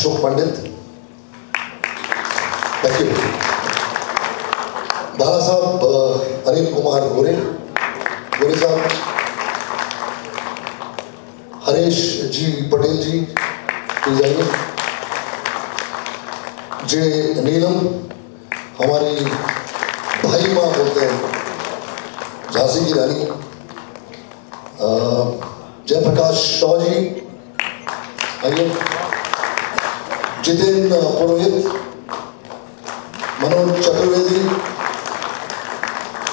Ashok Pandit, thank you. Dada Saheb Anil Kumar गोरे साहब, हरीश जी पटेल जी please आइए। जे नीलम, हमारी भाई माँ बोलते हैं, झांसी की रानी। जयप्रकाश शॉ जी आइए। Jitendra Purohit, Manoj Chaturvedi,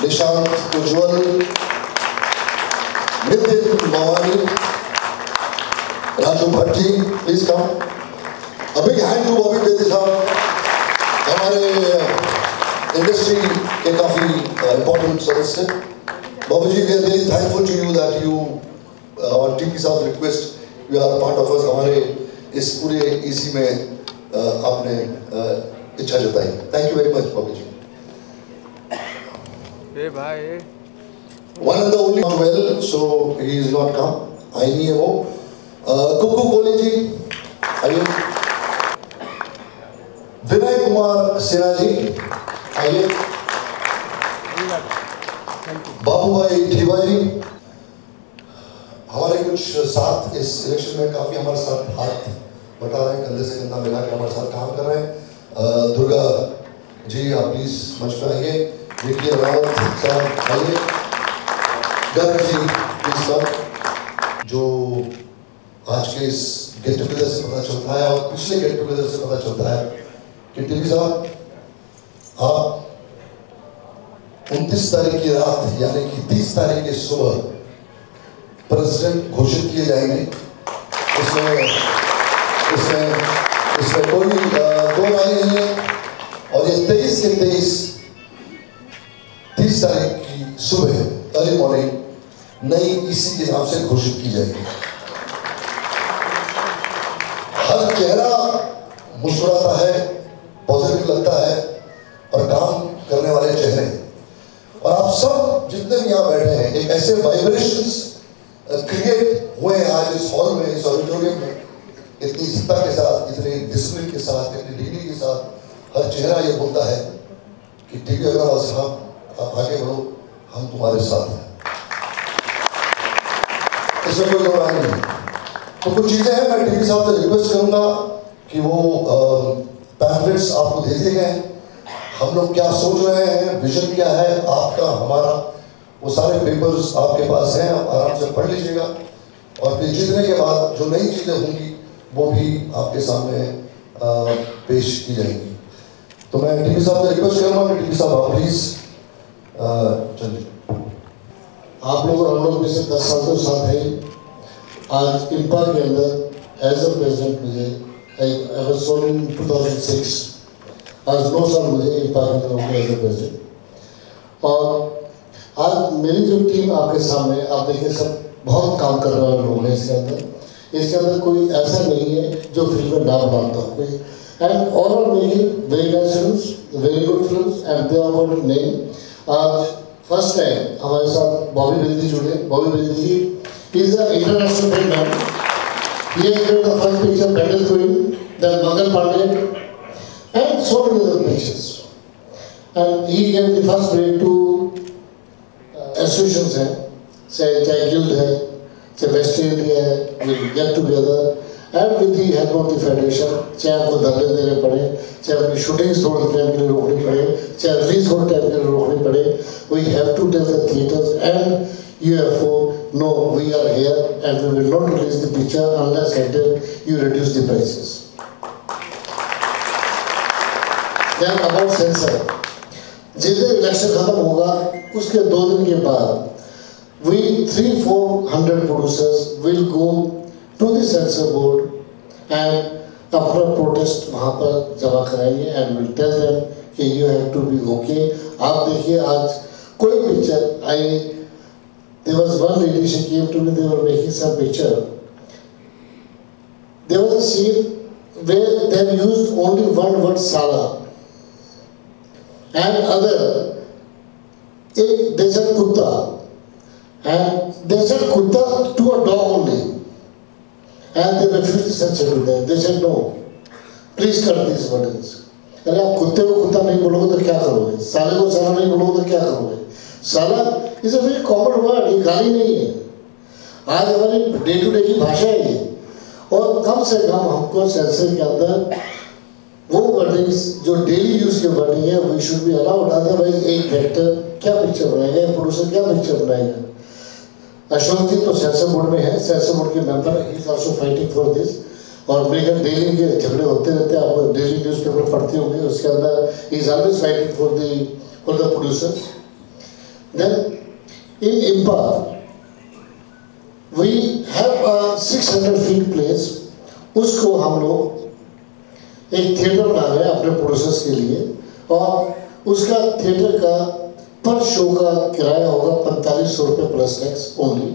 Nishant Ujjwal, Nitin Mavani, Raju Bhatt ji please come. A big hand to Bobby Bedi साहब, हमारे इंडस्ट्री के काफी इंपॉर्टेंट सदस्य। बाबू जी, we are very thankful to you that you और टीपी साहब request you are part of us. हमारे इस पूरे इसी में आपने इच्छा जताई। थैंक यू वेरी मच बाबू जी। ए भाई, One and the only not well, so he is not come. आई नहीं है वो। कुक्कू कोहली जी आइए। विनय कुमार सिन्हा जी आइए। बाबू भाई ठीवा जी, हमारे कुछ साथ इस इलेक्शन में काफी हमारे साथ हाथ बटा रहे हैं, कंधे से कंधा मिला के हमारे साथ काम कर रहे हैं। दुर्गा जी आप प्लीज मंच पे आइए। विकी रावत साहब आइए। गर्ग जी प्लीज साहब। जो आज के इस गेट टुगेदर से पता चलता है और पिछले गेट टुगेदर से पता चलता है कि टीवी साहब आप 29 तारीख की रात यानी कि 30 तारीख की सुबह प्रेसिडेंट घोषित किए जाएंगे। इसमें कोई दो राय नहीं है। और ये 23 के 23 30 तारीख की सुबह अर्ली मॉर्निंग नई इसी के नाम से घोषित की जाएगी। हर चेहरा मुस्कुराता है, पॉजिटिव लगता है और काम करने वाले चेहरे। और आप सब जितने भी यहाँ बैठे हैं, एक ऐसे वाइब्रेशंस क्रिएट हुए आज इस हॉल में, इस ऑडिटोरियम में, इतनी सत्ता के साथ, इतने डिसिप्लिन के साथ, इतनी डिग्री के साथ। हर चेहरा ये बोलता है कि टीवी अग्रवाल साहब आप आगे बढ़ो, हम तुम्हारे साथ हैं। इसमें कोई राय नहीं। तो कुछ चीजें हैं, मैं टीवी साहब से रिक्वेस्ट करूंगा कि वो पैम्फलेट्स आपको दे दिए गए हैं। हम लोग क्या सोच रहे हैं, विजन क्या है आपका हमारा, वो सारे पेपर्स आपके पास हैं, आप आराम से पढ़ लीजिएगा। और फिर जीतने के बाद जो नई चीजें होंगी वो भी आपके सामने पेश की जाएंगी। तो मैं टीवी साहब से रिक्वेस्ट करूंगा कि टीवी साहब आप प्लीज चलिए। आप लोग और हम लोग पिछले 10 साल तो साथ हैं। आज इंपा के अंदर एज अ प्रेसिडेंट मुझे आई वाज सोन इन 2006। आज 9 साल मुझे इंपा के अंदर हो गया एज अ प्रेसिडेंट। और आज मेरी जो टीम आपके सामने, आप देखिए सब बहुत काम करने वाले लोग हैं इसके अंदर कोई ऐसा नहीं है जो फिल्म में नाम डालता हो कोई। And all are making very nice films, very good films and they are going to name. आज फर्स्ट टाइम हमारे साथ बॉबी बेदी जुड़े। Bobby Bedi ji is a international film man. He has made the first picture Battle Queen, then Mangal Pandey, and so many other pictures. And he gave the first break to associations हैं, चाहे guild है, चाहे West India है, will get together and with the help of the federation, चाहे आपको धरने देने पड़े, चाहे अपनी शूटिंग्स थोड़े टाइम के लिए रोकनी पड़े, चाहे रिलीज थोड़े टाइम के लिए रोकनी पड़े, we have to tell the theatres and UFO, no, we are here and we will not release the picture unless until you reduce the prices. Then about censor, जिस दिन इलेक्शन खत्म होगा उसके 2 दिन के बाद we 300-400 producers will go to the censor board and अपना protest वहाँ पर जमा कराएंगे and will tell them कि you have to be okay. आप देखिए आज कोई picture there was one lady, she came to me, they were making some picture. There was a scene where they have used only one word Sala and other, they said Kutta and they said Kutta to a dog only and they refused to censor to them. They said no, please cut this wordings. अरे आप कुत्ते को कुत्ता नहीं बोलोगे तो क्या करोगे, साले को साला नहीं बोलोगे तो क्या करोगे। साला is a very common word, ये गाली नहीं है, आज हमारी डे टू डे की भाषा है ये। और कम से कम हमको सेंसर के अंदर वो वर्डिंग्स जो डेली यूज के वर्डिंग है we should be allowed, otherwise एक डायरेक्टर क्या पिक्चर बनाएगा, एक प्रोड्यूसर क्या पिक्चर बनाएगा। अशोक जी तो सेंसर बोर्ड में है, सेंसर बोर्ड के member, he is also fighting for this. और मेरे घर डेली के झगड़े होते रहते हैं, आप डेली न्यूज़पेपर पढ़ते होंगे, उसके अंदर ही is always fighting for the producers. Then in IMPPA we have a 600 feet place, उसको हम लोग एक थिएटर बना रहे हैं अपने प्रोड्यूसर्स के लिए, और उसका थिएटर का पर शो का किराया होगा 4500 रुपये प्लस टैक्स ओनली।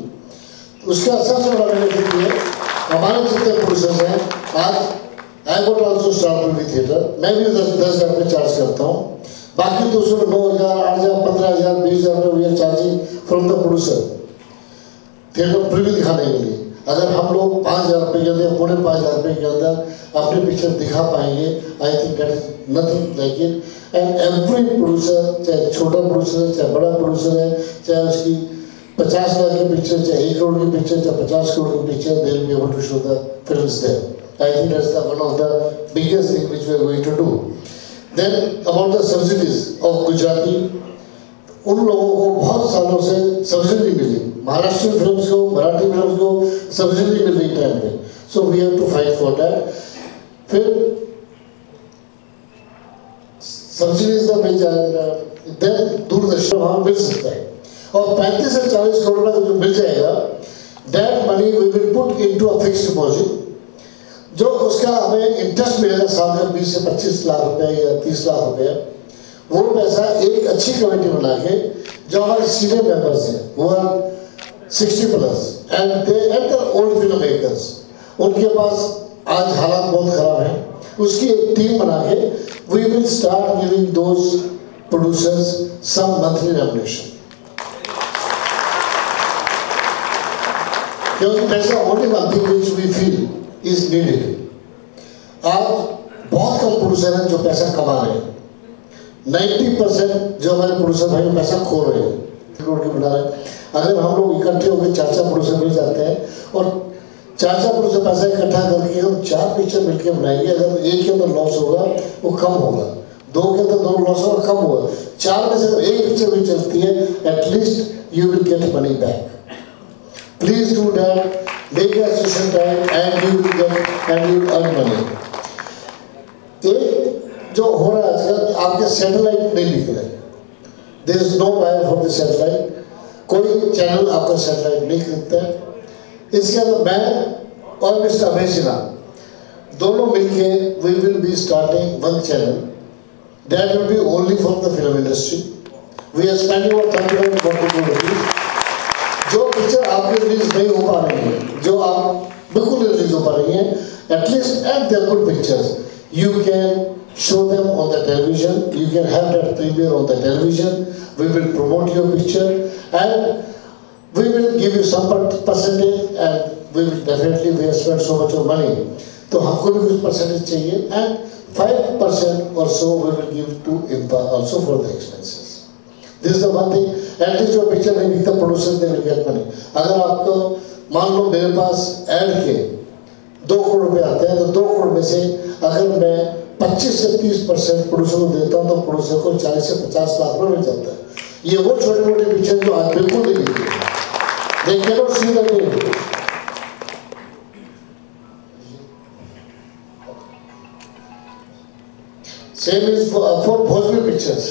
उसका सबसे बड़ा बेनिफिट ये हमारे जितने प्रोड्यूसर्स हैं, आज I vote also start with theatre, मैं भी 10,000 रुपये चार्ज करता हूँ, बाकी दूसरों 9,000, 8,000, 15,000, 20,000 रुपये we are charging from the producer theatre preview दिखाने के लिए। अगर हम लोग 5,000 रुपये के अंदर, 5,500 रुपये के अंदर अपने पिक्चर दिखा पाएंगे, I think that is nothing like it. And every producer, चाहे छोटा प्रोड्यूसर है, चाहे बड़ा प्रोड्यूसर है, चाहे उसकी 50 लाख की पिक्चर, चाहे 1 करोड़ की पिक्चर, चाहे 50 करोड़ की picture, they will be able to show the films there. I think that's the one of the biggest thing which we are going to do. Then about the subsidies of Gujarati, उन लोगों को बहुत सालों से subsidy मिली, Maharashtra films को, Marathi films को subsidy मिल रही टाइम पे, so we have to fight for that. फिर सब्सिडीज का मिल जाएगा, देन दूरदर्शन वहाँ मिल सकता है, और 35 से 40 करोड़ का जो मिल जाएगा, that money we will put into a fixed deposit, जो उसका हमें इंटरेस्ट मिलेगा साल का 20 से 25 लाख रुपए या 30 लाख रुपए। वो पैसा एक अच्छी कमेटी बना के, जो हमारे सीनियर मेंबर्स हैं, वो 60+ and they and the old film makers, उनके पास आज हालात बहुत खराब हैं, उसकी एक टीम बना के we will start giving those producers some monthly remuneration, क्योंकि पैसा only one thing which we feel is needed. आज बहुत कम प्रोड्यूसर हैं जो पैसा कमा रहे हैं, 90% जो हमारे प्रोड्यूसर भाई पैसा खो रहे हैं, करोड़ के बना रहे हैं। अगर हम लोग इकट्ठे होकर 4 प्रोड्यूसर मिल जाते हैं, और 4 प्रोड्यूसर पैसा इकट्ठा करके हम 4 पिक्चर मिलकर बनाएंगे, अगर एक के अंदर लॉस होगा वो कम होगा, 2 के अंदर 2 लॉस होगा कम होगा, 4 में से एक पिक्चर भी चलती है, at least you will get money back. Please do that, make association time and you will get and you earn money. एक जो हो रहा है आजकल, आपके सैटेलाइट नहीं दिख रहे, there is no buyer for the satellite, कोई चैनल आपका सैटेलाइट नहीं खरीदता है। इसके अंदर मैं और मिस्टर अभय सिन्हा दोनों मिलके we will be starting one channel that will be only for the film industry. We are spending about 35 rupees. जो पिक्चर आपकी रिलीज नहीं हो पा रही है, जो आप बिल्कुल रिलीज हो पा रही है, at least and their good pictures, you can show them on the television, you can have that premiere on the television, we will promote your picture and we will give you some percentage and we will definitely we have spent so much of money, तो हमको भी कुछ percentage चाहिए and 5% or so we will give to IMPA also for the expenses. This is the one thing, at least जो picture नहीं बिकता producer they will get money। अगर आपको मान लो मेरे पास एड के 2 करोड़ रुपए आते हैं, तो 2 करोड़ में से अगर मैं 25 से 30% प्रोड्यूसर को देता हूँ, तो प्रोड्यूसर को 40 से 50 लाख रुपए मिल जाता है। ये वो छोटे मोटे पिक्चर जो आज बिल्कुल नहीं मिलते, they cannot see the name। Same is for Bhojpuri pictures।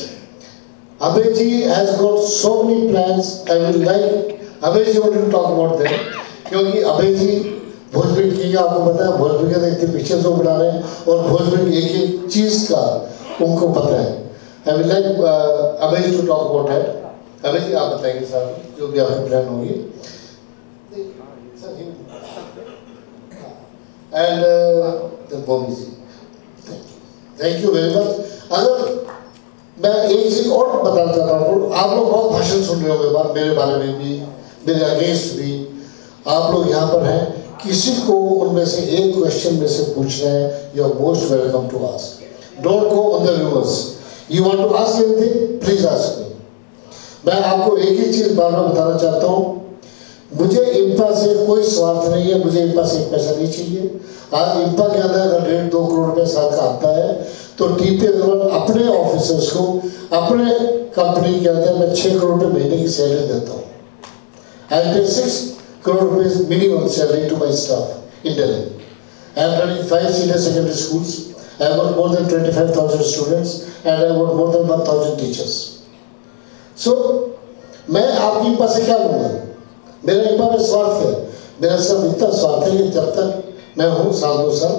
Abhay ji has got so many plans। I will like Abhay ji want to talk about them, क्योंकि अभय जी भोजपुरी की आपको पता है, भोजपुरी के इतने पिक्चर्स वो बना रहे हैं, और भोजपुरी एक एक चीज़ का उनको पता है। I will like Abhay to talk about that. Abhay ji आप बताएंगे साहब जो भी आपकी प्लान होगी। And Bobby ji thank you very much. अगर मैं एक चीज़ और बताना चाहता हूँ, आप लोग बहुत भाषण सुन रहे होंगे मेरे बारे में भी, मेरे अगेंस्ट भी। आप लोग यहाँ पर हैं किसी को उनमें से एक क्वेश्चन में से पूछना है, you are most welcome to ask. Don't go on the reverse. You want to ask anything, please ask me. मैं आपको एक ही चीज बार बार बताना चाहता हूँ, मुझे इम्पा से कोई स्वार्थ नहीं है, मुझे इम्पा से एक पैसा नहीं चाहिए। आज इम्पा के अंदर अगर 1.5-2 करोड़ रुपए साल का आता है तो टीपी अग्रवाल अपने ऑफिसर्स को अपने कंपनी के अंदर मैं 6 करोड़ रुपए महीने की सैलरी देता हूँ। आई पे 6 crore rupees minimum salary to my staff in Delhi. I am running 5 senior secondary schools. I have got more than 25,000 students and I have got more than 1,000 teachers. So, मैं आपकी इम्पा से क्या लूँगा? मेरा इम्पा में स्वार्थ है। मेरा सिर्फ इतना स्वार्थ है कि जब तक मैं हूँ 1-2 साल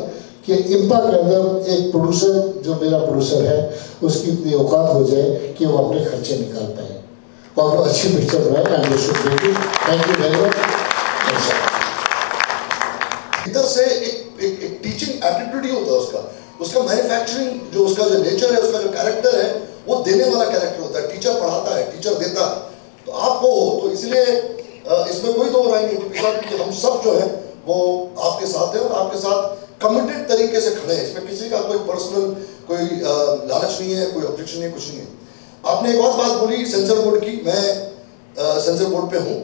कि इम्पा के अंदर एक प्रोड्यूसर जो मेरा प्रोड्यूसर है उसकी इतनी औकात हो जाए कि वो अपने खर्चे निकाल पाए और वो अच्छी पिक्चर बनाए। Thank you very much. इधर से एक टीचिंग एप्टीट्यूड ही होता है उसका मैन्युफैक्चरिंग जो उसका जो नेचर है, उसका जो कैरेक्टर है, वो देने वाला कैरेक्टर होता है। टीचर पढ़ाता है, टीचर देता है। तो आप वो हो, तो इसलिए इसमें कोई दो राय नहीं कि हम सब जो है वो आपके साथ हैं और आपके साथ कमिटेड तरीके से खड़े हैं। इसमें किसी का कोई पर्सनल कोई लालच नहीं है, कोई ऑब्जेक्शन नहीं है, कुछ नहीं है। आपने एक और बात बोली सेंसर बोर्ड की। मैं सेंसर बोर्ड पे हूँ।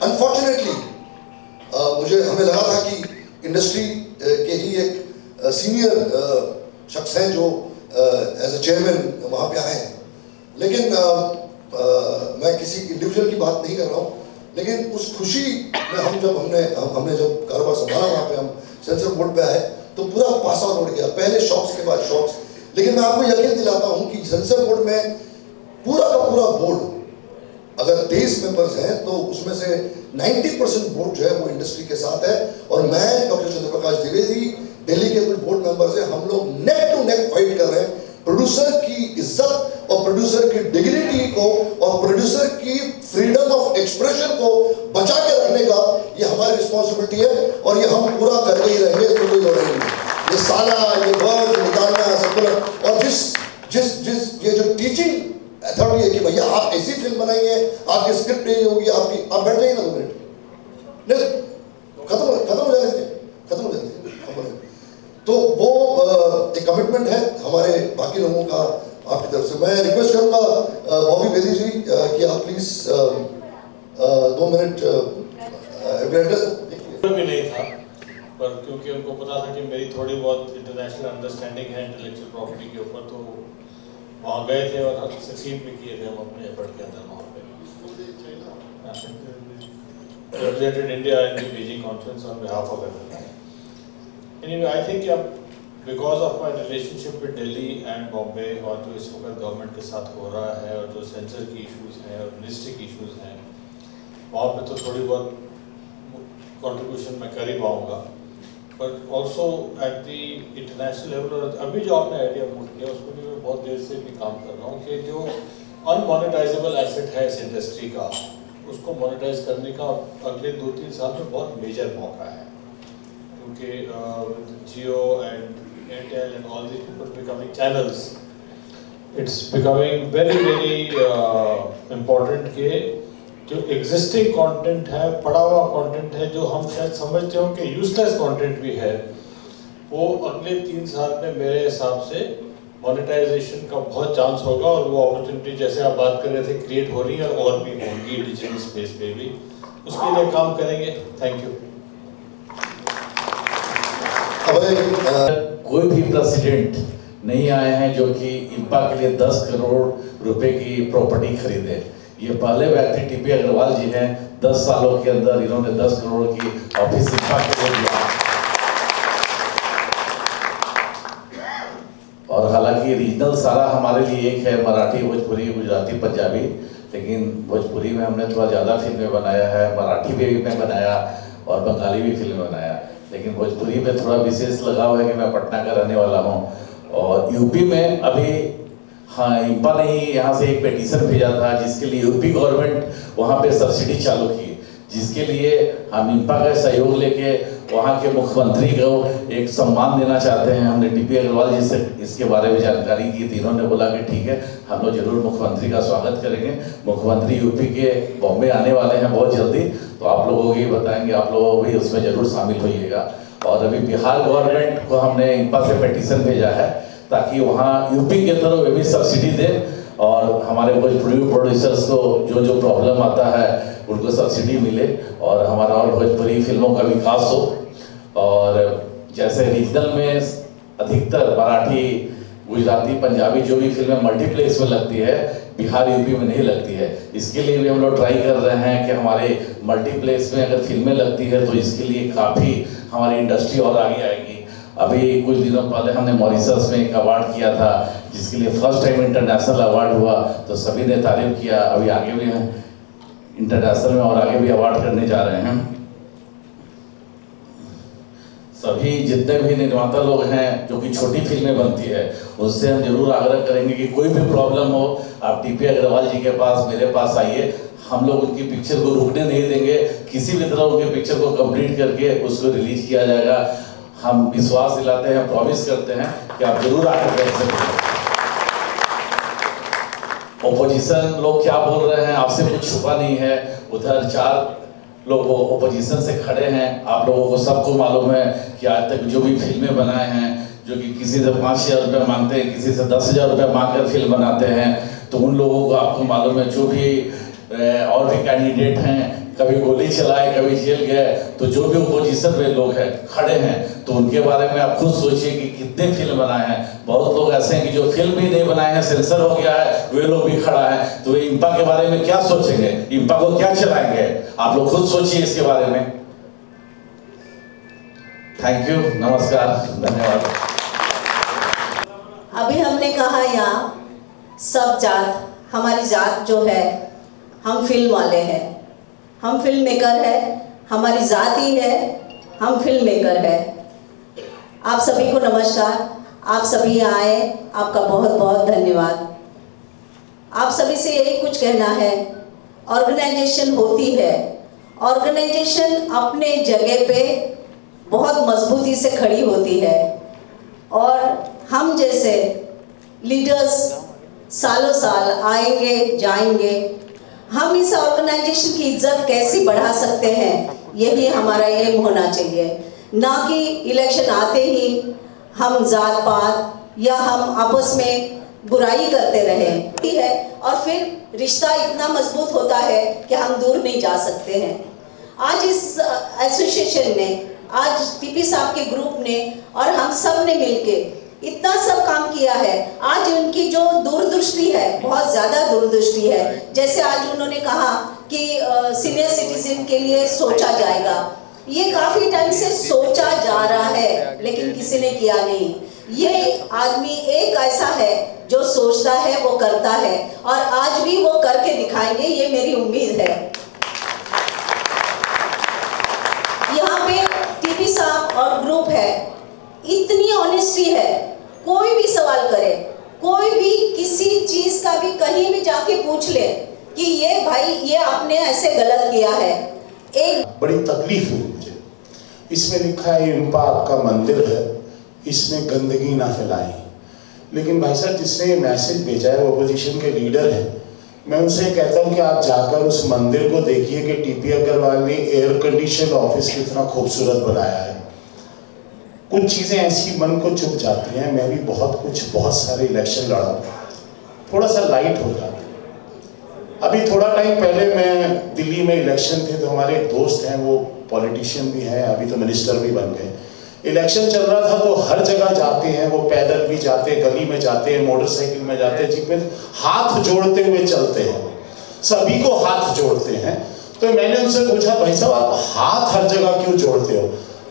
अनफॉर्चुनेटली हमें लगा था कि इंडस्ट्री के ही एक सीनियर शख्स हैं जो एज ए चेयरमैन वहाँ पे आए हैं, लेकिन मैं किसी इंडिविजुअल की बात नहीं कर रहा हूँ। लेकिन उस खुशी में हमने जब कारोबार संभाला वहाँ पे, हम सेंसर बोर्ड पे आए तो पूरा पासा उड़ गया, पहले शॉक्स के बाद शॉक्स। लेकिन मैं आपको यकीन दिलाता हूँ कि सेंसर बोर्ड में पूरा का पूरा बोर्ड अगर 23 मेंबर्स हैं तो उसमें से 90% बोर्ड जो है वो इंडस्ट्री के साथ है। और मैं डॉक्टर चंद्र प्रकाश द्विवेदी, दिल्ली के कुछ बोर्ड मेंबर्स हैं, हम लोग नेक टू नेक फाइट कर रहे हैं प्रोड्यूसर की इज्जत और प्रोड्यूसर की डिग्निटी को और प्रोड्यूसर की फ्रीडम ऑफ एक्सप्रेशन को बचा के रखने का ये हमारी रिस्पॉन्सिबिलिटी है और ये हम पूरा करके ही रहेंगे, इसमें कोई दौड़ नहीं। ये साला ये वर्ड निकालना सब और जिस ये जो टीचिंग अथॉरिटी है कि भैया आप ऐसी फिल्म बनाइए, आपकी स्क्रिप्ट यही होगी, आपकी आप बैठ जाइए ना 2 मिनट, नहीं खत्म हो जाएंगे। तो वो एक कमिटमेंट है हमारे बाकी लोगों का आपकी तरफ से। मैं रिक्वेस्ट करूंगा बॉबी बेदी जी कि आप प्लीज 2 मिनट भी नहीं था, पर क्योंकि उनको पता था कि मेरी थोड़ी बहुत इंटरनेशनल अंडरस्टैंडिंग है इंटेलेक्चुअल प्रॉपर्टी के ऊपर, तो वहाँ गए थे और सक्सीड भी किए थे हम अपने एफर्ट के अंदर वहाँ पे। Represented India in the Beijing conference on behalf of everyone. Anyway, I think because of my relationship with Delhi and Bombay और जो इस वक्त गवर्नमेंट के साथ हो रहा है और जो सेंसर की इश्यूज हैं और मिनिस्ट्री की इश्यूज हैं, वहाँ पे तो थोड़ी बहुत कंट्रीब्यूशन मैं कर ही पाऊँगा। But also at the international level, और अभी जो आपने आइडिया पुट किया उसको भी मैं बहुत देर से भी काम कर रहा हूँ कि जो अनमोनेटाइजेबल एसेट है इस इंडस्ट्री का, उसको मोनेटाइज करने का अगले 2-3 साल में बहुत मेजर मौका है, क्योंकि Jio and Airtel and all these people becoming channels, it's becoming very very important कि जो एग्जिस्टिंग कंटेंट है, पड़ा हुआ कंटेंट है, जो हम शायद समझते हो कि यूजलेस कंटेंट भी है, वो अगले 3 साल में मेरे हिसाब से मोनेटाइजेशन का बहुत चांस होगा। और वो अपॉर्चुनिटी जैसे आप बात कर रहे थे क्रिएट हो रही है और भी होंगी डिजिटल स्पेस पे भी, उसके लिए काम करेंगे। Thank you. कोई भी प्रेसिडेंट नहीं आए हैं जो कि इम्पा के लिए 10 करोड़ रुपए की प्रॉपर्टी खरीदे। ये पहले व्यक्ति टीपी अग्रवाल जी हैं, 10 सालों के अंदर इन्होंने 10 करोड़ की ऑफिस इम्पा के लिए दिया। और हालांकि रीजनल सारा हमारे लिए एक है, मराठी, भोजपुरी, गुजराती, पंजाबी, लेकिन भोजपुरी में हमने थोड़ा ज़्यादा फिल्में बनाया है, मराठी में बनाया और बंगाली भी फिल्में बनाया, लेकिन भोजपुरी में थोड़ा विशेष लगाव है कि मैं पटना का रहने वाला हूँ। और यूपी में अभी हाँ, इम्पा ने ही यहाँ से एक पिटीशन भेजा था जिसके लिए यूपी गवर्नमेंट वहाँ पे सब्सिडी चालू की, जिसके लिए हम इंपा का सहयोग लेके वहाँ के मुख्यमंत्री को एक सम्मान देना चाहते हैं। हमने टीपी अग्रवाल जी से इसके बारे में जानकारी की, तीनों ने बोला कि ठीक है, हम लोग जरूर मुख्यमंत्री का स्वागत करेंगे। मुख्यमंत्री यूपी के बॉम्बे आने वाले हैं बहुत जल्दी, तो आप लोगों को ये बताएंगे, आप लोग भी उसमें जरूर शामिल होइएगा। और अभी बिहार गवर्नमेंट को हमने इंपा से पिटीशन भेजा है ताकि वहाँ यूपी के तरफ वे भी सब्सिडी दे और हमारे भोजपुरी प्रोड्यूसर्स को जो जो प्रॉब्लम आता है उनको सब्सिडी मिले और हमारा और भोजपुरी फिल्मों का विकास हो। और जैसे रीजनल में अधिकतर मराठी, गुजराती, पंजाबी जो भी फिल्में मल्टीप्लेक्स में लगती है, बिहार यूपी में नहीं लगती है। इसके लिए भी हम लोग ट्राई कर रहे हैं कि हमारे मल्टीप्लेक्स में अगर फिल्में लगती है तो इसके लिए काफ़ी हमारी इंडस्ट्री और आगे आएगी। अभी कुछ दिनों पहले हमने मॉरिशस में एक अवार्ड किया था जिसके लिए फर्स्ट टाइम इंटरनेशनल अवार्ड हुआ, तो सभी ने तारीफ किया। अभी आगे भी इंटरनेशनल में और आगे भी अवार्ड करने जा रहे हैं। सभी जितने भी निर्माता लोग हैं जो कि छोटी फिल्में बनती है, उससे हम जरूर आग्रह करेंगे कि कोई भी प्रॉब्लम हो आप टीपी अग्रवाल जी के पास, मेरे पास आइए। हम लोग उनकी पिक्चर को रुकने नहीं देंगे, किसी भी तरह उनके पिक्चर को कंप्लीट करके उसको रिलीज किया जाएगा। हम विश्वास दिलाते हैं, प्रॉमिस करते हैं कि आप जरूर आकर कर सकते। ओपोजिशन लोग क्या बोल रहे हैं आपसे कुछ छुपा नहीं है। उधर 4 लोग ओपोजिशन से खड़े हैं, आप लोगों को सबको मालूम है कि आज तक जो भी फिल्में बनाए हैं, जो कि किसी से 5,000 रुपये मांगते हैं, किसी से 10,000 रुपये मांग कर फिल्म बनाते हैं, तो उन लोगों को आपको मालूम है, जो भी और भी कैंडिडेट हैं, कभी गोली चलाए, कभी जेल गए, तो जो भी ओपोजिशन में लोग हैं खड़े हैं, तो उनके बारे में आप खुद सोचिए कि कितने फिल्म बनाए हैं। बहुत लोग ऐसे हैं कि जो फिल्म भी नहीं बनाए हैं, सेंसर हो गया है, वे लोग भी खड़ा है, तो वे इंपा के बारे में क्या सोचेंगे, इंपा को क्या चलाएंगे? आप लोग खुद सोचिए इसके बारे में। थैंक यू, नमस्कार, धन्यवाद। अभी हमने कहा यहाँ सब जात, हमारी जात जो है, हम फिल्म वाले हैं, हम फिल्म मेकर है, हमारी जात ही है, हम फिल्म मेकर है। आप सभी को नमस्कार, आप सभी आए, आपका बहुत बहुत धन्यवाद। आप सभी से यही कुछ कहना है, ऑर्गेनाइजेशन होती है, ऑर्गेनाइजेशन अपने जगह पे बहुत मजबूती से खड़ी होती है और हम जैसे लीडर्स सालों साल आएंगे जाएंगे। हम इस ऑर्गेनाइजेशन की इज्जत कैसे बढ़ा सकते हैं, यही हमारा एम होना चाहिए, ना कि इलेक्शन आते ही हम जात पात या हम आपस में बुराई करते रहें, ठीक है, और फिर रिश्ता इतना मजबूत होता है कि हम दूर नहीं जा सकते हैं। आज इस एसोसिएशन ने, आज टीपी साहब के ग्रुप ने और हम सब ने मिलके इतना सब काम किया है। आज उनकी जो दूरदृष्टि है, बहुत ज़्यादा दूरदृष्टि है। जैसे आज उन्होंने कहा कि सीनियर सिटीजन के लिए सोचा जाएगा, ये काफ़ी टाइम से सोचा जा रहा है लेकिन किसी ने किया नहीं। ये आदमी एक ऐसा है जो सोचता है वो करता है और आज भी वो करके दिखाएंगे, ये मेरी उम्मीद है। यहाँ पे टीपी साहब और ग्रुप है, इतनी ऑनेस्टी है, कोई भी सवाल करे, कोई भी किसी चीज का भी कहीं भी जाके पूछ ले कि ये भाई ये आपने ऐसे गलत किया है। एक बड़ी तकलीफ हुई मुझे, इसमें लिखा है इंपा आपका मंदिर है, इसमें गंदगी ना फैलाएं। लेकिन भाई साहब जिसने ये मैसेज भेजा है वो अपोजिशन के लीडर है, मैं उनसे कहता हूँ कि आप जाकर उस मंदिर को देखिए कि टीपी अग्रवाल ने एयर कंडीशन ऑफिस कितना खूबसूरत बनाया है। कुछ चीज़ें ऐसी मन को चुभ जाती हैं। मैं भी बहुत सारे इलेक्शन लड़ा, थोड़ा सा लाइट हो जाता। अभी थोड़ा टाइम पहले मैं दिल्ली में इलेक्शन थे, तो हमारे एक दोस्त हैं, वो पॉलिटिशियन भी हैं, अभी तो मिनिस्टर भी बन गए। इलेक्शन चल रहा था तो हर जगह जाते हैं, वो पैदल भी जाते हैं, गली में जाते हैं, मोटरसाइकिल में जाते हैं, जीप में हाथ जोड़ते हुए चलते हैं, सभी को हाथ जोड़ते हैं। तो मैंने उनसे पूछा, भाई साहब आप हाथ हर जगह क्यों जोड़ते हो?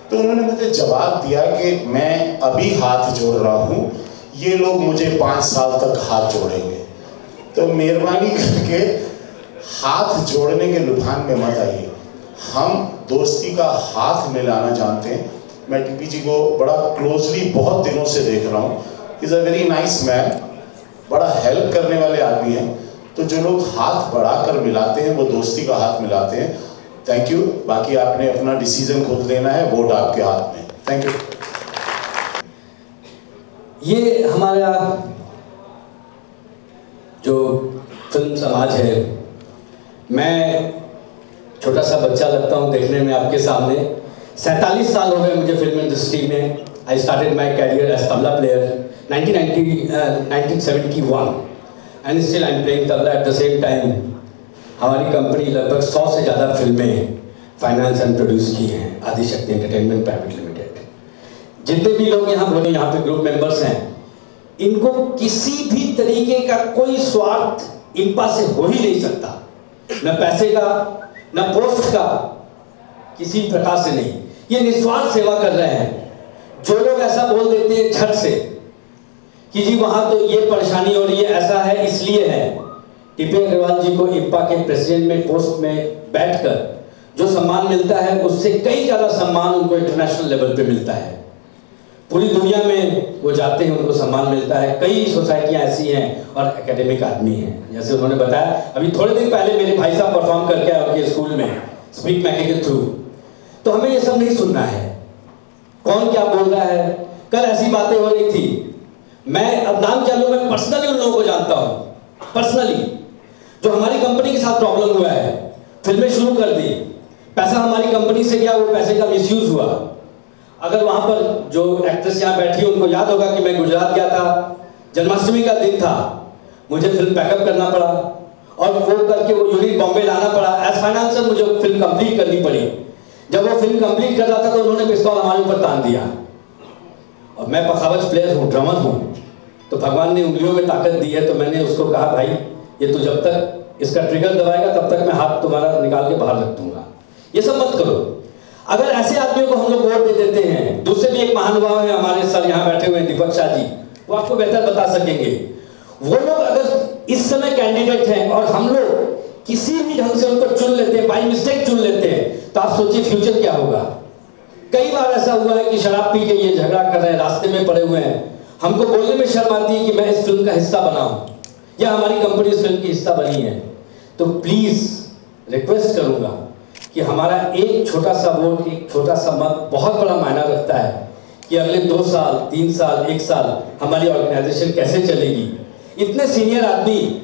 तो उन्होंने मुझे जवाब दिया कि मैं अभी हाथ जोड़ रहा हूँ, ये लोग मुझे 5 साल तक हाथ जोड़ेंगे। तो मेहरबानी करके हाथ जोड़ने के लुभान में मत आइए। हम दोस्ती का हाथ मिलाना जानते हैं। मैं टीपी जी को बड़ा क्लोजली बहुत दिनों से देख रहा हूँ। Is a very nice man, बड़ा हेल्प करने वाले आदमी हैं। तो जो लोग हाथ बढ़ाकर मिलाते हैं वो दोस्ती का हाथ मिलाते हैं। Thank you. बाकी आपने अपना डिसीजन खुद लेना है, वोट आपके हाथ में। Thank you. ये हमारा जो फिल्म समाज है, मैं छोटा सा बच्चा लगता हूँ देखने में आपके सामने। 47 साल हो गए मुझे फिल्म इंडस्ट्री में। I started my career as tabla player 1971 and still I am playing tabla at the same time. हमारी कंपनी लगभग 100 से ज़्यादा फिल्में फाइनेंस एंड प्रोड्यूस की हैं, आदिशक्ति एंटरटेनमेंट प्राइवेट लिमिटेड। जितने भी लोग यहाँ बोले, यहाँ पे ग्रुप मेंबर्स हैं, इनको किसी भी तरीके का कोई स्वार्थ इनपा से हो ही नहीं सकता, न पैसे का न पोस्ट का, किसी प्रकार से नहीं। ये निस्वार्थ सेवा कर रहे हैं। जो लोग ऐसा बोल देते हैं झट से कि जी वहां तो ये परेशानी हो रही है, ऐसा है इसलिए है। टीपी अग्रवाल जी को इप्पा के प्रेसिडेंट में पोस्ट में बैठकर जो सम्मान मिलता है, उससे कई ज़्यादा सम्मान उनको इंटरनेशनल लेवल पे मिलता है। पूरी दुनिया में वो जाते हैं, उनको सम्मान मिलता है। कई सोसाइटियां ऐसी हैं और एकेडमिक आदमी हैं, जैसे उन्होंने बताया। अभी थोड़े दिन पहले मेरे भाई साहब परफॉर्म करके आए उनके स्कूल में स्पीक मैके के थ्रू। तो हमें ये सब नहीं सुनना है कौन क्या बोल रहा है। कल ऐसी बातें हो रही थी, मैं अब नाम क्या लूं, मैं पर्सनली उन लोगों को जानता हूं, पर्सनली, जो हमारी कंपनी के साथ प्रॉब्लम हुआ है। फिल्में शुरू कर दी, पैसा हमारी कंपनी से गया, वो पैसे का मिसयूज हुआ। अगर वहां पर जो एक्ट्रेस यहाँ बैठी है उनको याद होगा कि मैं गुजरात गया था, जन्माष्टमी का दिन था, मुझे फिल्म पैकअप करना पड़ा और वो करके वो यूनिट बॉम्बे लाना पड़ा। एज फाइनेंसर मुझे फिल्म कंप्लीट करनी पड़ी। जब वो फिल्म कंप्लीट कर रहा था तो उन्होंने पिस्तौल हमारे ऊपर तान दिया। और मैं पखावज प्लेयर हूँ, ड्रमर हूँ, तो भगवान ने उंगलियों में ताकत दी है। तो मैंने उसको कहा, भाई ये तो जब तक इसका ट्रिगर दबाएगा तब तक मैं हाथ तुम्हारा निकाल के बाहर रख दूंगा, ये सब मत करो। अगर ऐसे आदमियों को हम लोग वोट दे देते हैं, दूसरे भी एक महानुभाव है हमारे सर यहाँ बैठे हुए दीपक शाह जी, वो आपको बेहतर बता सकेंगे। वो लोग अगर इस समय कैंडिडेट हैं और हम लोग किसी भी ढंग से उनको चुन लेते हैं, बाई मिस्टेक चुन लेते हैं, तो आप सोचिए फ्यूचर क्या होगा। कई बार ऐसा हुआ है कि शराब पी के ये झगड़ा कर रहे हैं, रास्ते में पड़े हुए हैं, हमको बोलने में शर्म आती है कि मैं इस फिल्म का हिस्सा बना हूं या हमारी कंपनी इस फिल्म की हिस्सा बनी है। तो प्लीज रिक्वेस्ट करूंगा कि हमारा एक छोटा सा वोट, एक छोटा सा मत बहुत बड़ा मायना रखता है कि अगले 2 साल, 3 साल, 1 साल हमारी ऑर्गेनाइजेशन कैसे चलेगी। इतने सीनियर आदमी,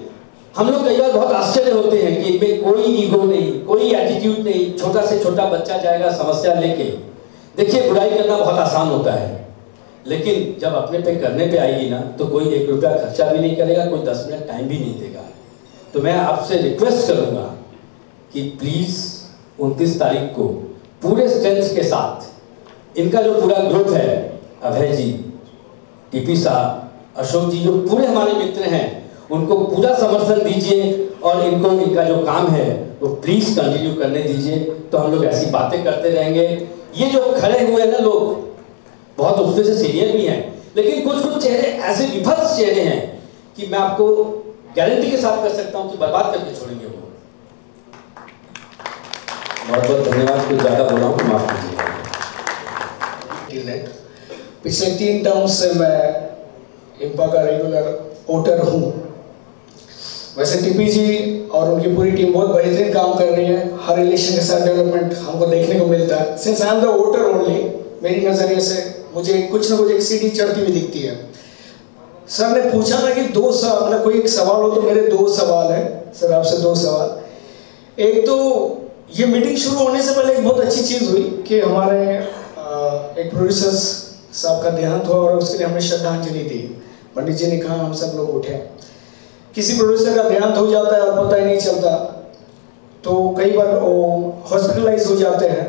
हम लोग कई बार बहुत आश्चर्य होते हैं कि इनमें कोई ईगो नहीं, कोई एटीट्यूड नहीं, छोटा से छोटा बच्चा जाएगा समस्या लेके। देखिए बुराई करना बहुत आसान होता है, लेकिन जब अपने पे करने पे आएगी ना, तो कोई 1 रुपया खर्चा भी नहीं करेगा, कोई 10 मिनट टाइम भी नहीं देगा। तो मैं आपसे रिक्वेस्ट करूंगा कि प्लीज 29 तारीख को पूरे स्ट्रेंथ के साथ इनका जो पूरा ग्रुप है, अभय जी, टीपी साहब, अशोक जी, जो पूरे हमारे मित्र हैं, उनको पूरा समर्थन दीजिए और इनको इनका जो काम है वो प्लीज कंटिन्यू करने दीजिए। तो हम लोग ऐसी बातें करते रहेंगे। ये जो खड़े हुए हैं ना लोग, बहुत उसमें से सीनियर भी हैं, लेकिन कुछ कुछ चेहरे ऐसे विभत्स चेहरे हैं कि मैं आपको गारंटी के साथ कर सकता हूं कि बर्बाद करके छोड़ेंगे वो। बहुत बहुत धन्यवाद, कुछ ज्यादा बोला हूं, माफ कीजिएगा। पिछले 3 टर्म से मैं इम्पा का रेगुलर वोटर हूँ। वैसे टीपी जी और उनकी पूरी टीम बहुत बेहतरीन काम कर रही है। हर इलेक्शन के साथ डेवलपमेंट हमको देखने को मिलता है। Since I am the voter only, मेरी नज़रिए से मुझे कुछ ना कुछ एक सीढ़ी चढ़ती हुई दिखती है। सर ने पूछा था कि 2 सवाल, मतलब कोई एक सवाल हो, तो मेरे 2 सवाल हैं सर आपसे। 2 सवाल। एक तो ये मीटिंग शुरू होने से पहले एक बहुत अच्छी चीज़ हुई कि हमारे एक प्रोड्यूसर्स साहब का देहांत हुआ और उसके लिए हमने श्रद्धांजलि दी। पंडित जी ने कहा, हम सब लोग उठे। किसी प्रोड्यूसर का देहांत हो जाता है और पता ही नहीं चलता, तो कई बार वो हॉस्पिटलाइज हो जाते हैं।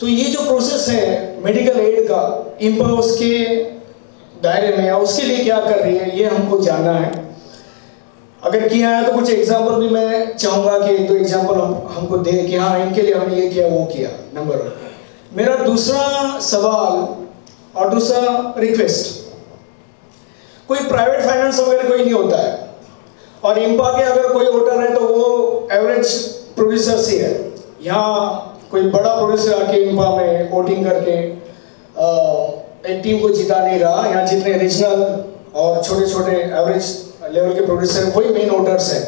तो ये जो प्रोसेस है मेडिकल एड का, इम्पा उसके दायरे में या उसके लिए क्या कर रही है, ये हमको जानना है। अगर किया है तो कुछ एग्जाम्पल भी मैं चाहूँगा कि 1-2 एग्जाम्पल हमको दे कि हाँ इनके लिए हमने ये किया वो किया। नंबर 1। मेरा दूसरा सवाल और दूसरा रिक्वेस्ट, कोई प्राइवेट फाइनेंस वगैरह कोई नहीं होता है, और इम्पा के अगर कोई वोटर है तो वो एवरेज प्रोड्यूसर से है। यहाँ कोई बड़ा प्रोड्यूसर आके इम्पा में वोटिंग करके एक टीम को जिता नहीं रहा। यहाँ जितने रीजनल और छोटे छोटे एवरेज लेवल के प्रोड्यूसर, वही मेन वोटर्स है।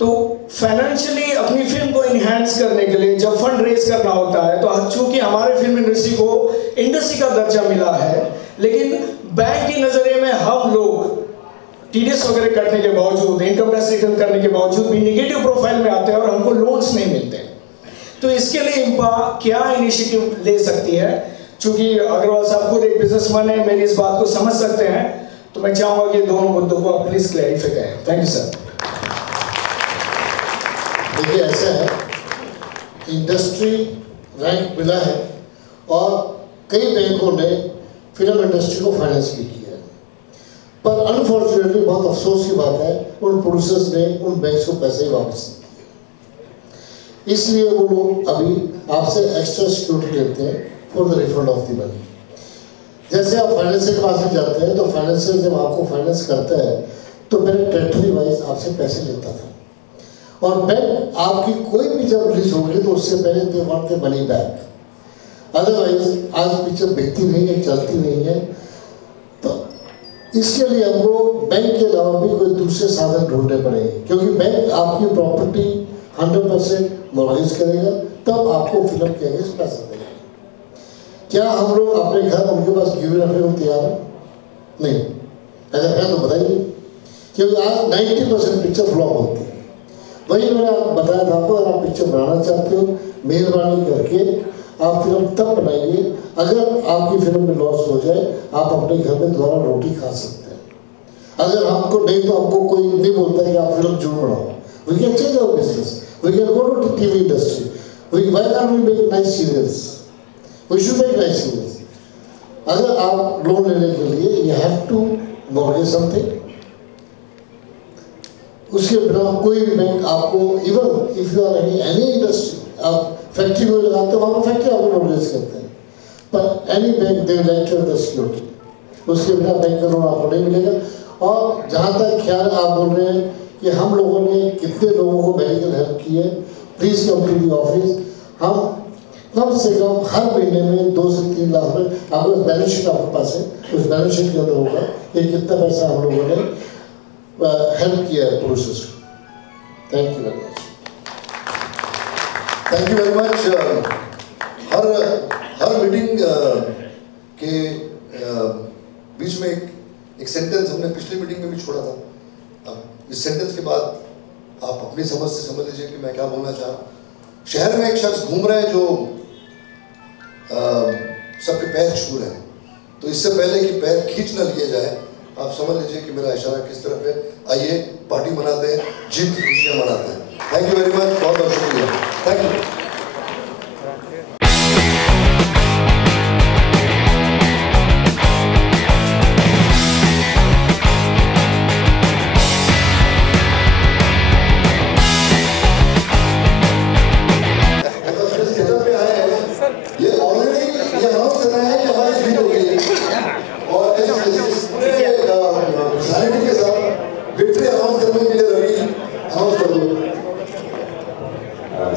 तो फाइनेंशियली अपनी फिल्म को इन्हांस करने के लिए जब फंड रेज करना होता है, तो चूंकि हमारे फिल्म इंडस्ट्री को इंडस्ट्री का दर्जा मिला है, लेकिन बैंक की नज़रिए में हम लोग टीडीएस वगैरह कटने के बावजूद, इनकम टैक्स रिटर्न करने के बावजूद भी नेगेटिव प्रोफाइल में आते हैं और हमको लोन्स नहीं मिलते। तो इसके लिए इंपा क्या इनिशिएटिव ले सकती है? चूंकि अग्रवाल साहब खुद एक बिजनेसमैन है, मेरी इस बात को समझ सकते हैं, तो मैं चाहूँगा कि दोनों मुद्दों को आप प्लीज़ क्लैरिफाई करें। Thank you sir. देखिए ऐसा है, इंडस्ट्री रैंक मिला है और कई बैंकों ने फिल्म इंडस्ट्री को फाइनेंस भी किया है, पर अनफॉर्चुनेटली बहुत अफसोस की बात है, उन प्रोड्यूसर्स ने उन बैंक्स को पैसे ही वापस नहीं किए। इसलिए वो लोग अभी आपसे एक्स्ट्रा सिक्योरिटी लेते हैं for the refund of the money. जैसे आप फाइनेंशियल के पास में जाते हैं तो फाइनेंशियल जब आपको फाइनेंस करता है तो पहले टेरिटरी वाइज आपसे पैसे लेता था, और बैंक आपकी कोई भी जब रिलीज होगी तो उससे पहले they want the money back. Otherwise आज पिक्चर बिकती नहीं है, चलती नहीं है। तो इसके लिए हमको बैंक के अलावा भी कोई दूसरे साधन ढूंढने पड़ेंगे, क्योंकि बैंक आपकी प्रॉपर्टी 100% मॉर्गेज करेगा, तब आपको फिल्म के अगेंस्ट पैसा देगा। क्या हम लोग अपने घर उनके पास गिरवी रखने को तैयार हैं? नहीं। अगर है तो बताइए, क्योंकि आज 90% पिक्चर फ्लॉप होती है। वही मैंने बताया था आपको, अगर आप पिक्चर बनाना चाहते हो, मेहरबानी करके आप फिल्म तब बनाइए अगर आपकी फिल्म में लॉस हो जाए, आप अपने घर में दोबारा रोटी खा सकते हैं। अगर हमको नहीं, तो हमको कोई नहीं बोलता कि आप फिल्म जरूर बनाओ। We can change our business, we can go to TV industry, why can't we make nice serials, we should make nice serials. अगर आप लोन लेने के लिए you have to mortgage something, उसके बिना कोई भी बैंक आपको, even if you are any industry, आप फैक्ट्री में लगाते हो, वहाँ फैक्ट्री आपको मॉर्गेज करते हैं, पर any bank they like to the security, उसके बिना बैंक का लोन आपको नहीं मिलेगा। और जहाँ तक ख्याल आप बोल रहे हैं कि हम लोगों ने कितने लोगों को मेडिकल हेल्प की है, please come to the office. हम कम से कम हर महीने में 2 से 3 लाख में, आपको बैलेंस शीट आपके पास है, उस बैलेंस शीट के अंदर होगा कि कितना पैसा हम लोगों ने हेल्प किया है प्रोसेस को। Thank you very much. Thank you very much. Her meeting के बीच में एक सेंटेंस हमने पिछली मीटिंग में भी छोड़ा था। अब इस सेंटेंस के बाद आप अपनी समझ से समझ लीजिए कि मैं क्या बोलना चाह रहा हूँ। शहर में एक शख्स घूम रहा है जो सबके पैर छू रहे हैं, तो इससे पहले कि पैर खींच न लिए जाए, आप समझ लीजिए कि मेरा इशारा किस तरफ है। आइए पार्टी मनाते हैं, जीत की खुशियाँ मनाते हैं। थैंक यू वेरी मच, बहुत बहुत शुक्रिया। Thank you.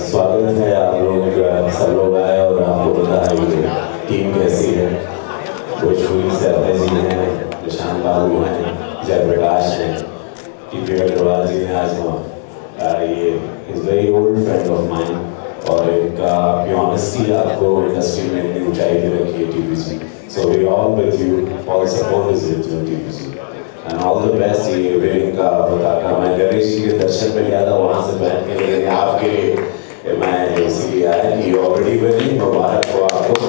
स्वागत है, आप लोग सब लोग आए और आपको पता है कि टीम कैसी है। भोजपुरी से अभय जी हैं, प्रशांत बाबू हैं, जयप्रकाश हैं, टीपी अग्रवाल जी ने आज ये is very old friend of mine, और इनका आपकी ऑनेस्टी आपको इंडस्ट्री में इतनी ऊंचाई पे रखी है TP ji. So we all with you, all support is with you TP ji, and all the best. ये वेडिंग का पताका मैं गणेश जी के दर्शन में गया था, वहाँ से पहन के, लेकिन आपके मैं इसीलिए आया कि ऑलरेडी वेडिंग मुबारक हो आपको,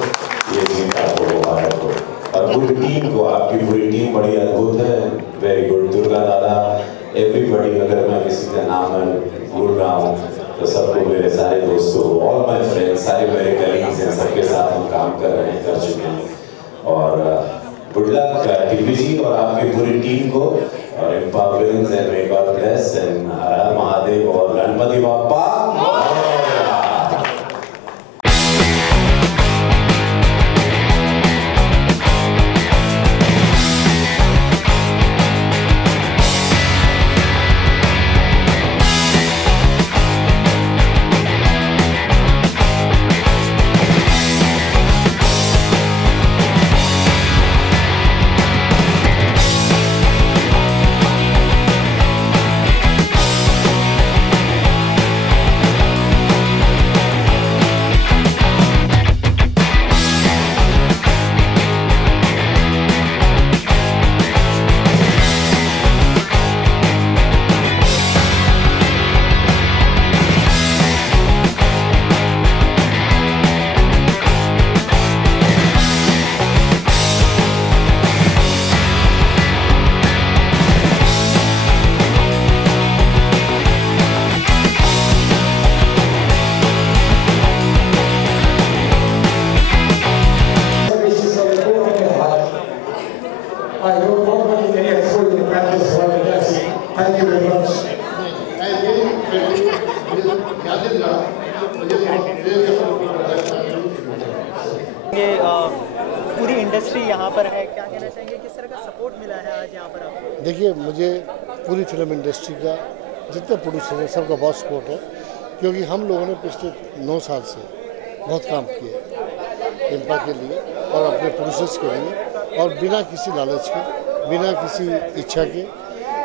ये जीत आपको मुबारक हो, और पूरी टीम को, आपकी पूरी टीम बड़ी अद्भुत है। Very good. दुर्गा दादा, एवरीबॉडी, अगर मैं किसी का नाम भूल रहा हूँ तो सबको, मेरे सारे दोस्तों, ऑल माय फ्रेंड्स, सारे मेरे कलीग्स हैं, सबके साथ हम काम कर रहे हैं, कर चुके हैं। और गुड लक टीपी जी और आपकी पूरी टीम को, और IMPPA films and may God bless and हर हर महादेव और गणपति बाप्पा। ये पूरी इंडस्ट्री यहाँ पर है, क्या कहना चाहेंगे, किस तरह का सपोर्ट मिला है आज यहाँ पर आपको? देखिए, मुझे पूरी फिल्म इंडस्ट्री का जितने प्रोड्यूसर हैं सबका बहुत सपोर्ट है, क्योंकि हम लोगों ने पिछले 9 साल से बहुत काम किया है इम्पा के लिए और अपने प्रोड्यूसर्स के लिए, और बिना किसी लालच के, बिना किसी इच्छा के,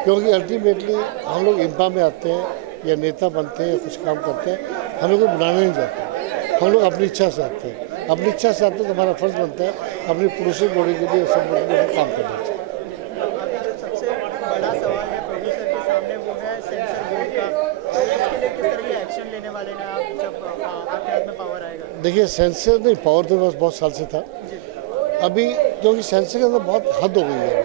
क्योंकि अल्टीमेटली हम लोग इम्पा में आते हैं या नेता बनते हैं या कुछ काम करते हैं, हम लोग को बुलाना नहीं चाहते, हम लोग अपनी इच्छा से आते हैं। अपनी इच्छा से आते हैं तो हमारा फर्ज बनता है अपनी प्रोड्यूसर बॉडी के लिए सब काम करना चाहिए। सबसे बड़ा सवाल है प्रोड्यूसर के सामने, वो है सेंसर बोर्ड का, इसके लिए किस तरह के एक्शन लेने वाले हैं आप जब आपके हाथ में पावर आएगा? देखिए, सेंसर नहीं, पावर तो बस बहुत साल से था, अभी क्योंकि सेंसर के अंदर बहुत हद हो गई है,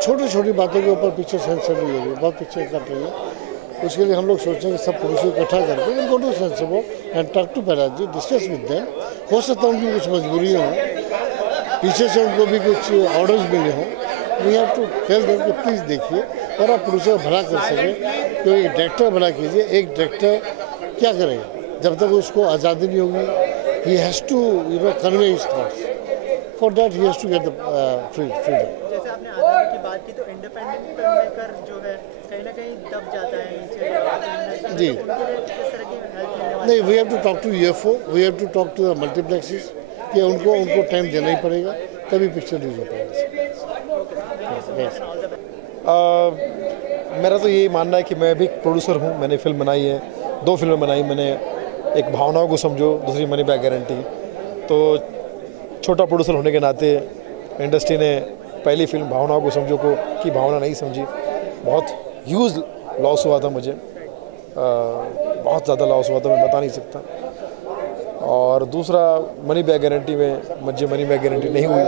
छोटी छोटी बातों के ऊपर पिक्चर सेंसर नहीं हो रही है, बहुत पिक्चर कट रही है। उसके लिए हम लोग सोचें कि सब प्रोड्यूसर इकट्ठा करके इनको to censor board and talk to पैराजी, डिस्कस विद देम। हो सकता है उनकी कुछ मजबूरियाँ हों, पीछे से उनको भी कुछ ऑर्डर्स मिले हों, we have to tell them कि प्लीज़ देखिए और आप प्रोड्यूसर भला कर सकें, क्योंकि एक डायरेक्टर भला कीजिए। एक डायरेक्टर क्या करेगा जब तक उसको आज़ादी नहीं होगी? He has to convey his thoughts, for that he has to get the freedom. जैसे आपने आज़ादी की बात की, तो इंडिपेंडेंट फिल्म मेकर जो है कहीं ना कहीं दब जाता है नीचे जी, उनके लिए किस तरह की हेल्प मिलने वाली? नहीं, we have to talk to UFO, we have to talk to the multiplexes कि उनको टाइम देना ही पड़ेगा, तभी पिक्चर रिलीज हो पाएगा। मेरा तो यही मानना है कि मैं भी प्रोड्यूसर हूँ, मैंने फिल्म बनाई है, 2 फिल्में बनाई मैंने, एक भावनाओं को समझो, दूसरी मनी बैक गारंटी। तो छोटा प्रोड्यूसर होने के नाते इंडस्ट्री ने पहली फिल्म भावनाओं को समझो को की भावना नहीं समझी, बहुत ह्यूज लॉस हुआ था मुझे, बहुत ज़्यादा लॉस हुआ था, मैं बता नहीं सकता। और दूसरा मनी बैक गारंटी में मुझे मनी बैक गारंटी नहीं हुई,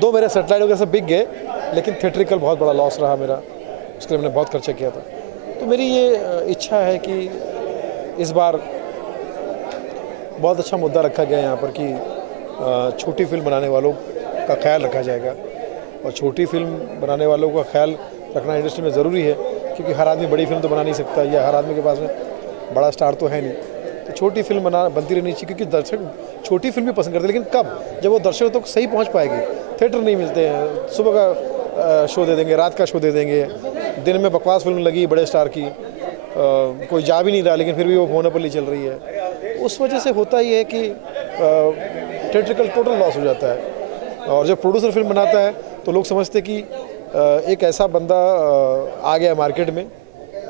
2 मेरे सेटेलाइट वगैरह सब बिक गए, लेकिन थिएट्रिकल बहुत बड़ा लॉस रहा मेरा, उसके लिए मैंने बहुत खर्चा किया था। तो मेरी ये इच्छा है कि इस बार बहुत अच्छा मुद्दा रखा गया यहाँ पर कि छोटी फिल्म बनाने वालों का ख्याल रखा जाएगा, और छोटी फिल्म बनाने वालों का ख्याल रखना इंडस्ट्री में ज़रूरी है, क्योंकि हर आदमी बड़ी फिल्म तो बना नहीं सकता, या हर आदमी के पास में बड़ा स्टार तो है नहीं। तो छोटी फिल्म बनती रहनी चाहिए, क्योंकि दर्शक छोटी फिल्म भी पसंद करते हैं, लेकिन कब, जब वो दर्शकों तक सही पहुंच पाएगी। थिएटर नहीं मिलते हैं, सुबह का शो दे देंगे, रात का शो दे देंगे, दिन में बकवास फिल्म लगी बड़े स्टार की, कोई जा भी नहीं रहा, लेकिन फिर भी वो मोनोपोली चल रही है। उस वजह से होता ही है कि थिएट्रिकल टोटल लॉस हो जाता है। और जब प्रोड्यूसर फिल्म बनाता है तो लोग समझते कि एक ऐसा बंदा आ गया मार्केट में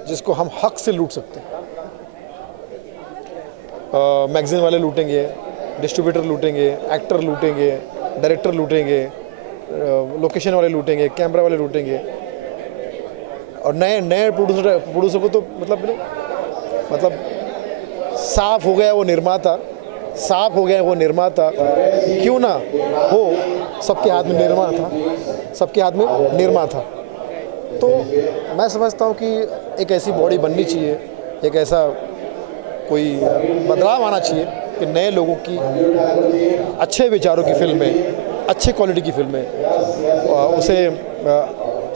जिसको हम हक से लूट सकते हैं। मैगजीन वाले लूटेंगे, डिस्ट्रीब्यूटर लूटेंगे, एक्टर लूटेंगे, डायरेक्टर लूटेंगे, लोकेशन वाले लूटेंगे, कैमरा वाले लूटेंगे, और नए प्रोड्यूसर को तो मतलब साफ हो गया वो निर्माता, साफ हो गया वो निर्माता, क्यों ना हो, सबके हाथ में निर्मा था, सबके हाथ में निर्मा था। तो मैं समझता हूँ कि एक ऐसी बॉडी बननी चाहिए, एक ऐसा कोई बदलाव आना चाहिए कि नए लोगों की, अच्छे विचारों की फिल्में, अच्छे क्वालिटी की फिल्में, उसे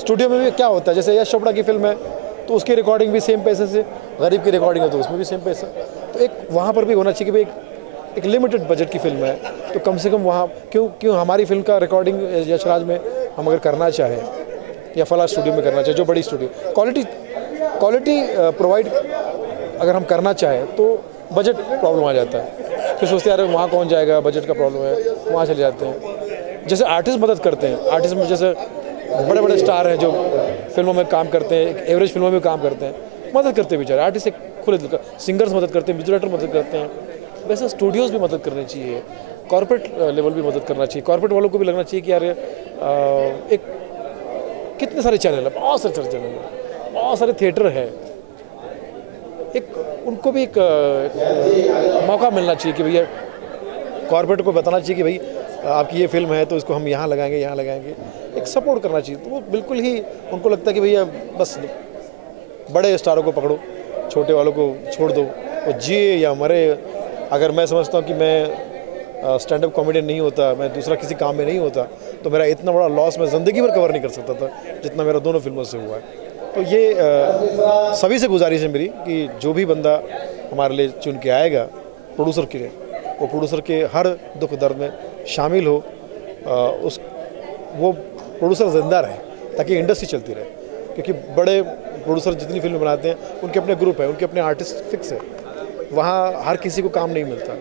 स्टूडियो में भी क्या होता है, जैसे यश चोपड़ा की फिल्म है तो उसकी रिकॉर्डिंग भी सेम पैसे से, गरीब की रिकॉर्डिंग है तो उसमें भी सेम पैसा। तो एक वहाँ पर भी होना चाहिए कि भाई एक लिमिटेड बजट की फिल्म है, तो कम से कम वहाँ क्यों हमारी फिल्म का रिकॉर्डिंग यशराज में हम अगर करना चाहें या फला स्टूडियो में करना चाहें, जो बड़ी स्टूडियो क्वालिटी प्रोवाइड अगर हम करना चाहें तो बजट प्रॉब्लम आ जाता है, फिर सोचते हैं अरे वहाँ कौन जाएगा, बजट का प्रॉब्लम है, वहाँ चले जाते हैं। जैसे आर्टिस्ट मदद करते हैं, आर्टिस्ट में जैसे बड़े बड़े स्टार हैं जो फिल्मों में काम करते हैं, एवरेज फिल्मों में काम करते हैं, मदद करते हैं बेचारे, आर्टिस्ट एक खुले दिल का, सिंगर्स मदद करते हैं, म्यूजिक डायरेक्टर मदद करते हैं, वैसे स्टूडियोज़ भी मदद करनी चाहिए, कॉर्पोरेट लेवल भी मदद करना चाहिए, कॉर्पोरेट वालों को भी लगना चाहिए कि यार एक कितने सारे चैनल है, बहुत सारे चैनल है, बहुत सारे थिएटर है, एक उनको भी एक मौका मिलना चाहिए कि भैया कॉर्पोरेट को बताना चाहिए कि भाई आपकी ये फिल्म है तो इसको हम यहाँ लगाएंगे, यहाँ लगाएंगे, एक सपोर्ट करना चाहिए। तो वो बिल्कुल ही उनको लगता है कि भैया बस बड़े स्टारों को पकड़ो, छोटे वालों को छोड़ दो, वो जिए या मरे। अगर मैं समझता हूँ कि मैं स्टैंड अप कॉमेडियन नहीं होता, मैं दूसरा किसी काम में नहीं होता, तो मेरा इतना बड़ा लॉस मैं ज़िंदगी भर कवर नहीं कर सकता था जितना मेरा दोनों फिल्मों से हुआ है। तो ये सभी से गुजारिश है मेरी कि जो भी बंदा हमारे लिए चुन के आएगा प्रोड्यूसर के लिए, वो प्रोड्यूसर के हर दुख दर्द में शामिल हो, वो प्रोड्यूसर जिंदा रहे ताकि इंडस्ट्री चलती रहे। क्योंकि बड़े प्रोड्यूसर जितनी फिल्म बनाते हैं उनके अपने ग्रुप है, उनके अपने आर्टिस्ट फिक्स है, वहाँ हर किसी को काम नहीं मिलता,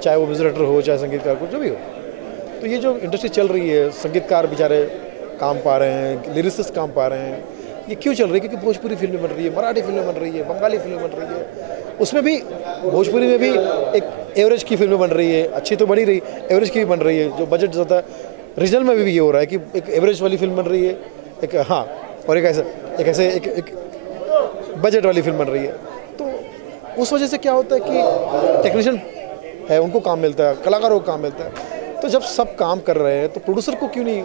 चाहे वो म्यूजिक डायरेक्टर हो चाहे संगीतकार को, जो भी हो। तो ये जो इंडस्ट्री चल रही है, संगीतकार बेचारे काम पा रहे हैं, लिरिसिस्ट काम पा रहे हैं, ये क्यों चल रही है? क्योंकि भोजपुरी फिल्में बन रही है, मराठी फिल्में बन रही है, बंगाली फिल्में बन रही है, उसमें भी भोजपुरी में भी एक एवरेज की फिल्में बन रही है, अच्छी तो बन ही रही, एवरेज की भी बन रही है, जो बजट ज़्यादा। रीजनल में भी ये हो रहा है कि एक एवरेज वाली फिल्म बन रही है, एक हाँ, और एक बजट वाली फिल्म बन रही है। तो उस वजह से क्या होता है कि टेक्नीशियन है उनको काम मिलता है, कलाकारों को काम मिलता है। तो जब सब काम कर रहे हैं तो प्रोड्यूसर को क्यों नहीं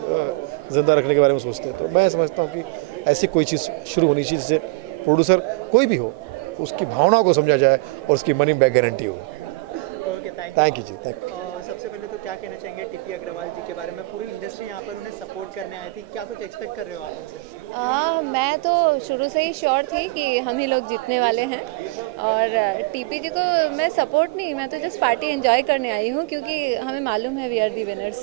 ज़िंदा रखने के बारे में सोचते हैं? तो मैं समझता हूँ कि ऐसी कोई चीज़ शुरू होनी चाहिए जिससे प्रोड्यूसर कोई भी हो उसकी भावना को समझा जाए और उसकी मनी बैक गारंटी हो। थैंक यू जी, थैंक यू। सबसे पहले तो क्या कहना चाहेंगे टीपी अग्रवाल जी के बारे में? पूरी इंडस्ट्री यहाँ पर उन्हें सपोर्ट करने आई थी, क्या कुछ एक्सपेक्ट कर रहे हो आप उनसे? मैं तो शुरू से ही श्योर थी कि हम ही लोग जीतने वाले हैं, और टीपी जी को मैं सपोर्ट नहीं, मैं तो जस्ट पार्टी एंजॉय करने आई हूँ, क्योंकि हमें मालूम है वी आर दी विनर्स।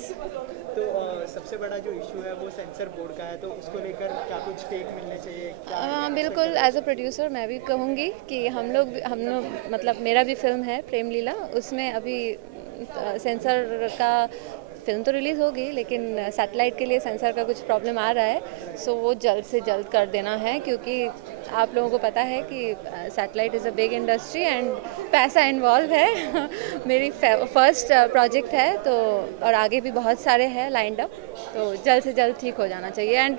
तो सबसे बड़ा जो इशू है वो सेंसर बोर्ड का है, तो उसको लेकर क्या कुछ टेक मिलने चाहिए? बिल्कुल, एज अ प्रोड्यूसर मैं भी कहूँगी कि हम लोग मतलब मेरा भी फिल्म है प्रेम लीला, उसमें अभी सेंसर का फिल्म तो रिलीज़ हो गई, लेकिन सैटेलाइट के लिए सेंसर का कुछ प्रॉब्लम आ रहा है, सो वो जल्द से जल्द कर देना है, क्योंकि आप लोगों को पता है कि satellite is a big industry and पैसा इन्वॉल्व है। मेरी फर्स्ट प्रोजेक्ट है, तो और आगे भी बहुत सारे हैं लाइंड अप, तो जल्द से जल्द ठीक हो जाना चाहिए। एंड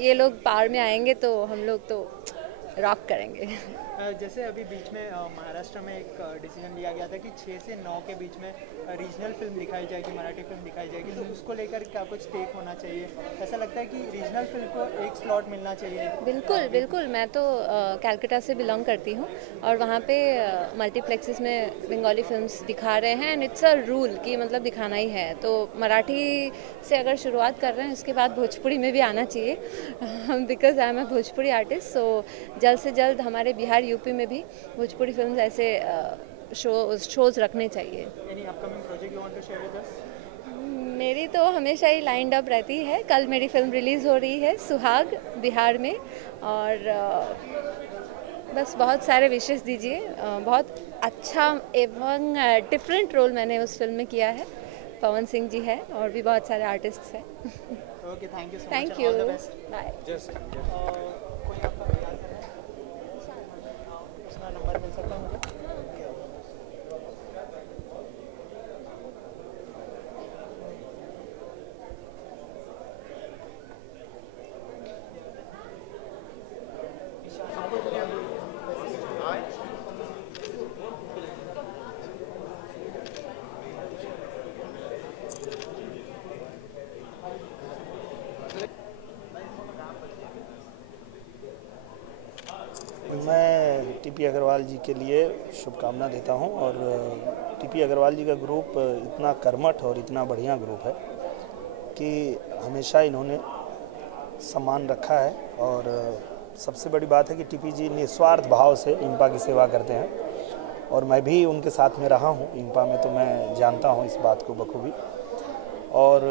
ये लोग पावर में आएंगे तो हम लोग तो रॉक करेंगे। जैसे अभी बीच में महाराष्ट्र में एक डिसीजन लिया गया था कि 6 से 9 के बीच में रीजनल फिल्म दिखाई जाएगी, मराठी फिल्म दिखाई जाएगी, तो उसको लेकर क्या कुछ टेक होना चाहिए? ऐसा लगता है कि रीजनल फिल्म को एक स्लॉट मिलना चाहिए। बिल्कुल बिल्कुल, मैं तो कलकत्ता से बिलोंग करती हूँ और वहाँ पे मल्टीप्लेक्सेस में बंगाली फिल्म्स दिखा रहे हैं, एंड इट्स अ रूल कि मतलब दिखाना ही है। तो मराठी से अगर शुरुआत कर रहे हैं, उसके बाद भोजपुरी में भी आना चाहिए, because I am a Bhojpuri artist. So जल्द से जल्द हमारे बिहार यूपी में भी भोजपुरी फिल्म्स ऐसे शोज रखने चाहिए। मेरी तो हमेशा ही लाइंड अप रहती है। कल मेरी फिल्म रिलीज़ हो रही है सुहाग बिहार में, और बस बहुत सारे विशेष दीजिए। बहुत अच्छा एवं डिफरेंट रोल मैंने उस फिल्म में किया है। पवन सिंह जी है और भी बहुत सारे आर्टिस्ट हैं। Okay, thank you so much. Thank you, bye. Number मिल सकता है मुझे? मैं टीपी अग्रवाल जी के लिए शुभकामना देता हूं, और टीपी अग्रवाल जी का ग्रुप इतना कर्मठ और इतना बढ़िया ग्रुप है कि हमेशा इन्होंने सम्मान रखा है। और सबसे बड़ी बात है कि टीपी जी निस्वार्थ भाव से इंपा की सेवा करते हैं, और मैं भी उनके साथ में रहा हूं इंपा में, तो मैं जानता हूं इस बात को बखूबी। और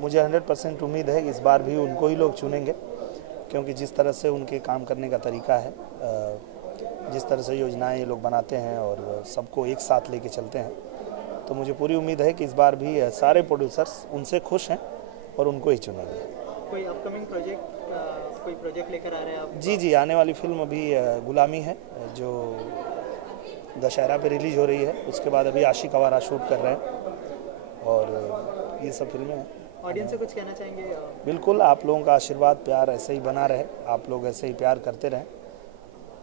मुझे 100% उम्मीद है कि इस बार भी उनको ही लोग चुनेंगे, क्योंकि जिस तरह से उनके काम करने का तरीका है, जिस तरह से योजनाएं ये लोग बनाते हैं और सबको एक साथ लेके चलते हैं, तो मुझे पूरी उम्मीद है कि इस बार भी सारे प्रोड्यूसर्स उनसे खुश हैं और उनको ही चुनेंगे। कोई अपकमिंग कोई प्रोजेक्ट लेकर आ रहे हैं आप? जी, आने वाली फिल्म अभी गुलामी है, जो दशहरा पे रिलीज हो रही है। उसके बाद अभी आशिक आवारा शूट कर रहे हैं, और ये सब फिल्में हैं। ऑडियंस से कुछ कहना चाहेंगे? बिल्कुल, आप लोगों का आशीर्वाद प्यार ऐसे ही बना रहे, आप लोग ऐसे ही प्यार करते रहें।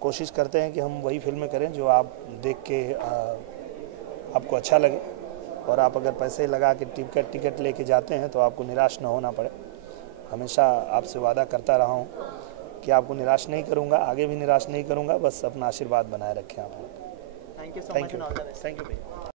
कोशिश करते हैं कि हम वही फिल्में करें जो आप देख के आपको अच्छा लगे, और आप अगर पैसे लगा के टिकट लेके जाते हैं तो आपको निराश न होना पड़े। हमेशा आपसे वादा करता रहा हूँ कि आपको निराश नहीं करूँगा, आगे भी निराश नहीं करूँगा। बस अपना आशीर्वाद बनाए रखें आप लोग। Thank you so much. Thank you भैया।